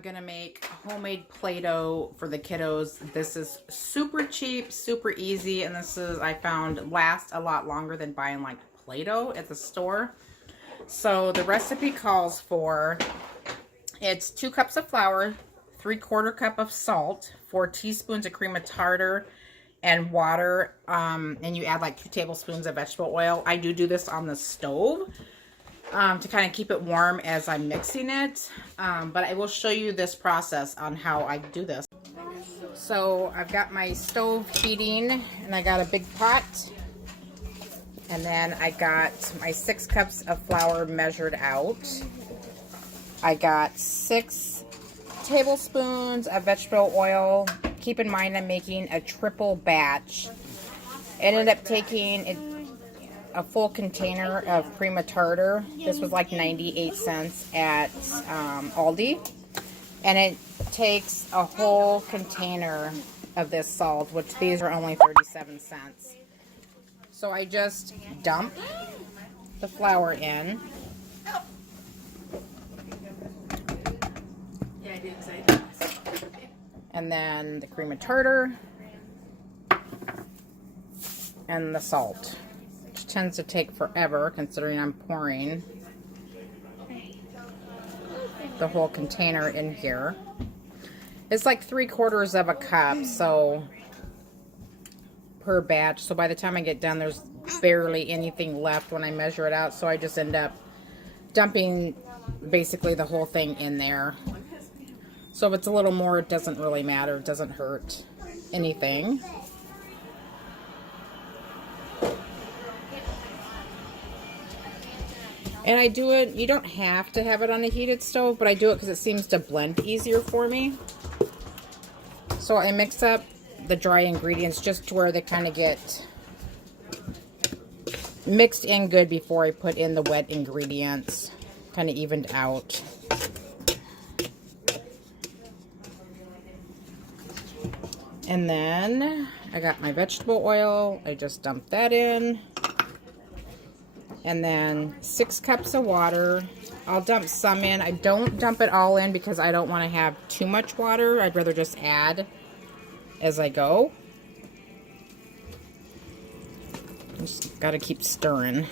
I'm gonna make homemade Play-Doh for the kiddos. This is super cheap, super easy, and this is, I found, lasts a lot longer than buying like Play-Doh at the store. So the recipe calls for, it's 2 cups of flour, 3/4 cup of salt, 4 teaspoons of cream of tartar, and water, and you add like 2 tablespoons of vegetable oil. I do this on the stove to kind of keep it warm as I'm mixing it, but I will show you this process on how I do this. So I've got my stove heating, and I got a big pot, and then I got my 6 cups of flour measured out. I got 6 tablespoons of vegetable oil. Keep in mind I'm making a triple batch. I ended up taking a full container of cream of tartar. This was like 98 cents at Aldi. And it takes a whole container of this salt, which these are only 37 cents. So I just dump the flour in. Yeah, I did excited. And then the cream of tartar. And the salt. Which tends to take forever considering I'm pouring the whole container in here. It's like 3/4 of a cup, so per batch. So by the time I get done, there's barely anything left when I measure it out. So I just end up dumping basically the whole thing in there. So if it's a little more, it doesn't really matter. It doesn't hurt anything. And I do it, you don't have to have it on a heated stove, but I do it because it seems to blend easier for me. So I mix up the dry ingredients just to where they kind of get mixed in good before I put in the wet ingredients, kind of evened out. And then I got my vegetable oil. I just dumped that in. And then 6 cups of water. I'll dump some in. I don't dump it all in because I don't want to have too much water. I'd rather just add as I go. Just got to keep stirring.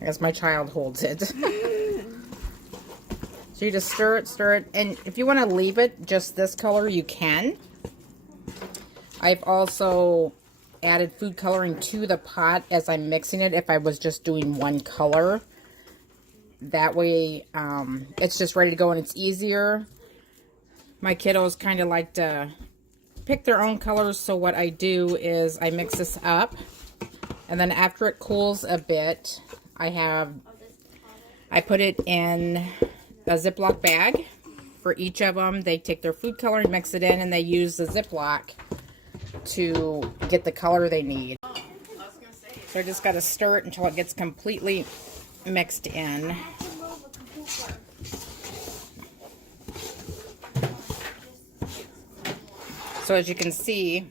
I guess my child holds it. So you just stir it, and if you want to leave it just this color, you can. I've also added food coloring to the pot as I'm mixing it if I was just doing one color. That way, it's just ready to go and it's easier. My kiddos kind of like to pick their own colors, so what I do is I mix this up, and then after it cools a bit, I put it in a Ziploc bag for each of them. They take their food coloring, mix it in, and they use the Ziploc to get the color they need. So I just got to stir it until it gets completely mixed in. So as you can see,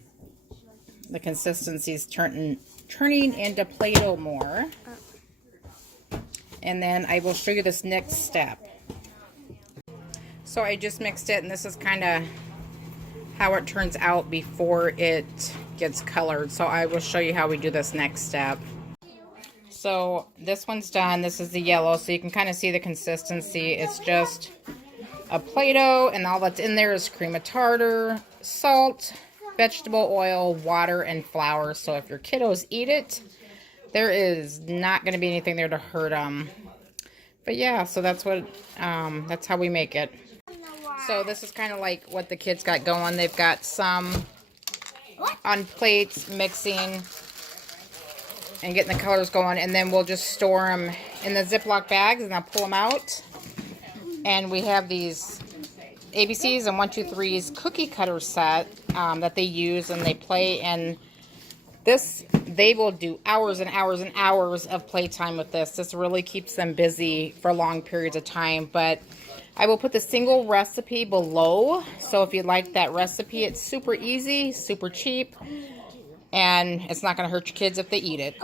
the consistency is turning into Play-Doh more. And then I will show you this next step. So I just mixed it, and this is kind of how it turns out before it gets colored. So I will show you how we do this next step. So this one's done. This is the yellow, so you can kind of see the consistency. It's just a Play-Doh, and all that's in there is cream of tartar, salt, vegetable oil, water, and flour. So if your kiddos eat it, there is not going to be anything there to hurt them. But yeah, so that's how we make it. So this is kind of like what the kids got going. They've got some on plates mixing and getting the colors going, and then we'll just store them in the Ziploc bags, and I'll pull them out. And we have these ABCs and 1-2-3's cookie cutter set that they use, and they play in this. They will do hours and hours and hours of playtime with this. This really keeps them busy for long periods of time. But I will put the single recipe below, so if you like that recipe, it's super easy, super cheap, and it's not going to hurt your kids if they eat it.